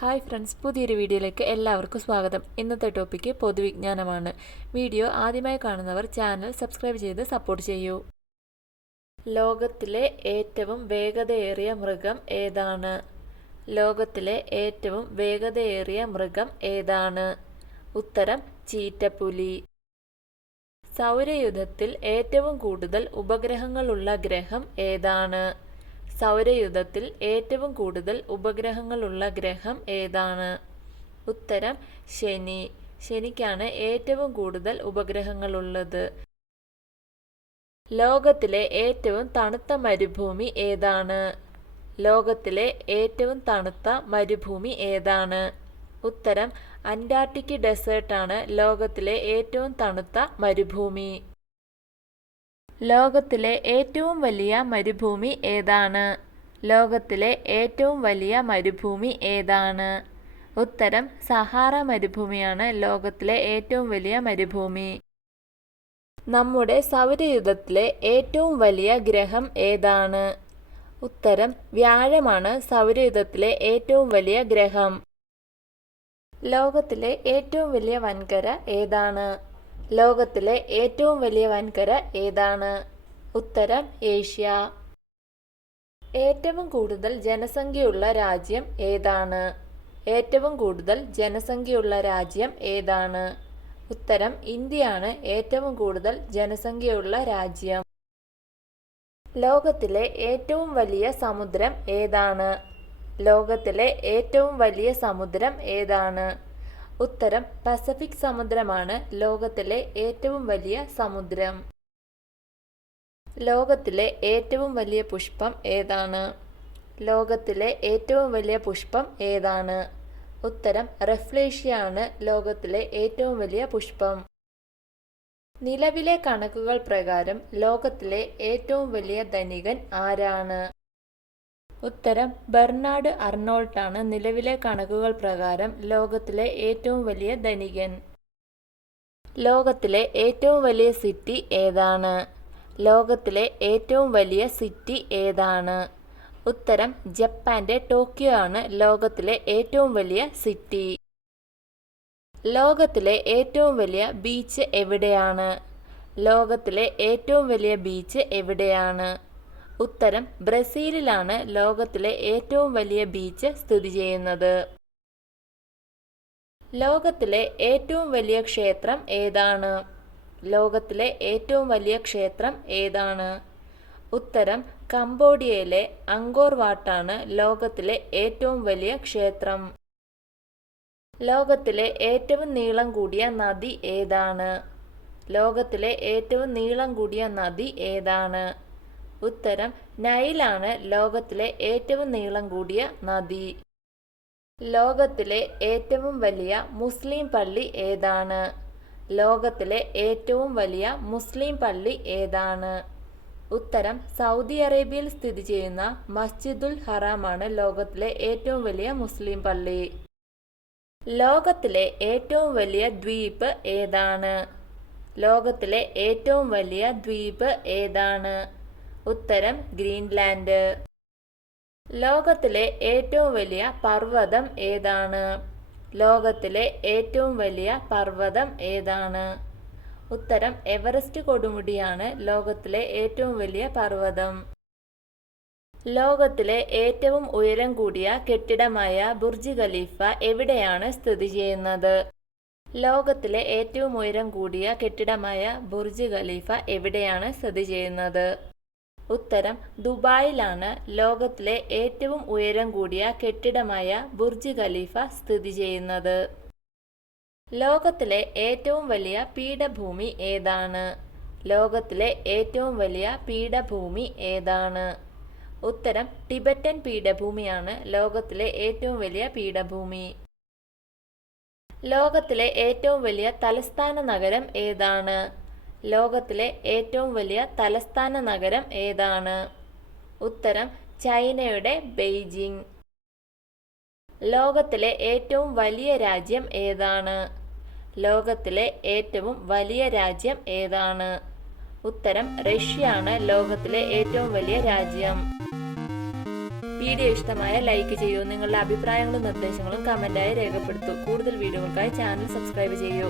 Hi friends, പുതിയൊരു വീഡിയോയിലേക്ക് എല്ലാവർക്കും സ്വാഗതം. ഇന്നത്തെ ടോപ്പിക്ക് പൊതുവിജ്ഞാനമാണ്. വീഡിയോ ആദ്യമായി കാണുന്നവർ ചാനൽ സബ്സ്ക്രൈബ് ചെയ്ത് സപ്പോർട്ട് ചെയ്യൂ. ലോകത്തിലെ ഏറ്റവും വേഗതയേറിയ മൃഗം ഏതാണ്? ലോകത്തിലെ ഏറ്റവും വേഗതയേറിയ മൃഗം ഏതാണ്? ഉത്തരം ചീറ്റപ്പുലി. സൗരയൂഥത്തിൽ ഏറ്റവും കൂടുതൽ ഉപഗ്രഹങ്ങളുള്ള ഗ്രഹം ഏതാണ്? സൗരയൂഥത്തിൽ ഏറ്റവും കൂടുതൽ ഉപഗ്രഹങ്ങളുള്ള ഗ്രഹം ഏതാണ്? ഉത്തരം ശനി. ശനിക്കാണ് ഏറ്റവും കൂടുതൽ ഉപഗ്രഹങ്ങളുള്ളത്. ലോകത്തിലെ ഏറ്റവും തണുത്ത മരുഭൂമി ഏതാണ്? ലോകത്തിലെ ഏറ്റവും തണുത്ത മരുഭൂമി ഏതാണ്? ഉത്തരം അന്റാർട്ടിക് ഡെസേർട്ടാണ് ലോകത്തിലെ ഏറ്റവും തണുത്ത മരുഭൂമി. ലോകത്തിലെ ഏറ്റവും വലിയ മരുഭൂമി ഏതാണ്? ലോകത്തിലെ ഏറ്റവും വലിയ മരുഭൂമി ഏതാണ്? ഉത്തരം സഹാറ മരുഭൂമിയാണ് ലോകത്തിലെ ഏറ്റവും വലിയ മരുഭൂമി. നമ്മുടെ സൗരയൂഥത്തിലെ ഏറ്റവും വലിയ ഗ്രഹം ഏതാണ്? ഉത്തരം വ്യാഴമാണ് സൗരയൂഥത്തിലെ ഏറ്റവും വലിയ ഗ്രഹം. ലോകത്തിലെ ഏറ്റവും വലിയ വൻകര ഏതാണ്? ലോകത്തിലെ ഏറ്റവും വലിയ വൻകര ഏതാണ്? ഉത്തരം ഏഷ്യ. ഏറ്റവും കൂടുതൽ ജനസംഖ്യയുള്ള രാജ്യം ഏതാണ്? ഏറ്റവും കൂടുതൽ ജനസംഖ്യയുള്ള രാജ്യം ഏതാണ്? ഉത്തരം ഇന്ത്യയാണ് ഏറ്റവും കൂടുതൽ ജനസംഖ്യയുള്ള രാജ്യം. ലോകത്തിലെ ഏറ്റവും വലിയ സമുദ്രം ഏതാണ്? ലോകത്തിലെ ഏറ്റവും വലിയ സമുദ്രം ഏതാണ്? ഉത്തരം പസഫിക് സമുദ്രമാണ് ലോകത്തിലെ ഏറ്റവും വലിയ സമുദ്രം. ലോകത്തിലെ ഏറ്റവും വലിയ പുഷ്പം ഏതാണ്? ലോകത്തിലെ ഏറ്റവും വലിയ പുഷ്പം ഏതാണ്? ഉത്തരം റഫ്ലേഷ്യ ലോകത്തിലെ ഏറ്റവും വലിയ പുഷ്പം. നിലവിലെ കണക്കുകൾ പ്രകാരം ലോകത്തിലെ ഏറ്റവും വലിയ ധനികൻ ആരാണ്? ഉത്തരം ബെർണാഡ് അർണോൾട്ടാണ് നിലവിലെ കണക്കുകൾ പ്രകാരം ലോകത്തിലെ ഏറ്റവും വലിയ ധനികൻ. ലോകത്തിലെ ഏറ്റവും വലിയ സിറ്റി ഏതാണ്? ലോകത്തിലെ ഏറ്റവും വലിയ സിറ്റി ഏതാണ്? ഉത്തരം ജപ്പാന്റെ ടോക്കിയോ ആണ് ലോകത്തിലെ ഏറ്റവും വലിയ സിറ്റി. ലോകത്തിലെ ഏറ്റവും വലിയ ബീച്ച് എവിടെയാണ്? ലോകത്തിലെ ഏറ്റവും വലിയ ബീച്ച് എവിടെയാണ്? ഉത്തരം ബ്രസീലിലാണ് ലോകത്തിലെ ഏറ്റവും വലിയ ബീച്ച് സ്ഥിതി ചെയ്യുന്നത്. ലോകത്തിലെ ഏറ്റവും വലിയ ക്ഷേത്രം ഏതാണ്? ലോകത്തിലെ ഏറ്റവും വലിയ ക്ഷേത്രം ഏതാണ്? ഉത്തരം കംബോഡിയയിലെ അങ്കോർ വാട്ടാണ് ലോകത്തിലെ ഏറ്റവും വലിയ ക്ഷേത്രം. ലോകത്തിലെ ഏറ്റവും നീളം കൂടിയ നദി ഏതാണ്? ലോകത്തിലെ ഏറ്റവും നീളം കൂടിയ നദി ഏതാണ്? ഉത്തരം നൈലാണ് ലോകത്തിലെ ഏറ്റവും നീളം കൂടിയ നദി. ലോകത്തിലെ ഏറ്റവും വലിയ മുസ്ലിം പള്ളി ഏതാണ്? ലോകത്തിലെ ഏറ്റവും വലിയ മുസ്ലിം പള്ളി ഏതാണ്? ഉത്തരം സൗദി അറേബ്യയിൽ സ്ഥിതി ചെയ്യുന്ന മസ്ജിദുൽ ഹറാമാണ് ലോകത്തിലെ ഏറ്റവും വലിയ മുസ്ലിം പള്ളി. ലോകത്തിലെ ഏറ്റവും വലിയ ദ്വീപ് ഏതാണ്? ലോകത്തിലെ ഏറ്റവും വലിയ ദ്വീപ് ഏതാണ്? ഉത്തരം ഗ്രീൻലാൻഡ്. ലോകത്തിലെ ഏറ്റവും വലിയ പർവ്വതം ഏതാണ്? ലോകത്തിലെ ഏറ്റവും വലിയ പർവ്വതം ഏതാണ്? ഉത്തരം എവറസ്റ്റ് കൊടുമുടിയാണ് ലോകത്തിലെ ഏറ്റവും വലിയ പർവ്വതം. ലോകത്തിലെ ഏറ്റവും ഉയരം കൂടിയ കെട്ടിടമായ ബുർജ് ഖലീഫ എവിടെയാണ് സ്ഥിതി ചെയ്യുന്നത്? ലോകത്തിലെ ഏറ്റവും ഉയരം കൂടിയ കെട്ടിടമായ ബുർജ് ഖലീഫ എവിടെയാണ് സ്ഥിതി ചെയ്യുന്നത്? ഉത്തരം ദുബായിലാണ് ലോകത്തിലെ ഏറ്റവും ഉയരം കൂടിയ കെട്ടിടമായ ബുർജ് ഖലീഫ സ്ഥിതി ചെയ്യുന്നത്. ലോകത്തിലെ ഏറ്റവും വലിയ പീഠഭൂമി ഏതാണ്? ലോകത്തിലെ ഏറ്റവും വലിയ പീഠഭൂമി ഏതാണ്? ഉത്തരം ടിബറ്റൻ പീഠഭൂമിയാണ് ലോകത്തിലെ ഏറ്റവും വലിയ പീഠഭൂമി. ലോകത്തിലെ ഏറ്റവും വലിയ തലസ്ഥാന നഗരം ഏതാണ്? ലോകത്തിലെ ഏറ്റവും വലിയ തലസ്ഥാന നഗരം ഏതാണ്? ഉത്തരം ചൈനയുടെ ബെയ്ജിംഗ്. ലോകത്തിലെ ഏറ്റവും വലിയ രാജ്യം ഏതാണ്? ലോകത്തിലെ ഏറ്റവും വലിയ രാജ്യം ഏതാണ്? ഉത്തരം റഷ്യയാണ് ലോകത്തിലെ ഏറ്റവും വലിയ രാജ്യം. വീഡിയോ ഇഷ്ടമായ ലൈക്ക് ചെയ്യൂ. നിങ്ങളുടെ അഭിപ്രായങ്ങളും നിർദ്ദേശങ്ങളും കമന്റായി രേഖപ്പെടുത്തൂ. കൂടുതൽ വീഡിയോകൾക്കായി ചാനൽ സബ്സ്ക്രൈബ് ചെയ്യൂ.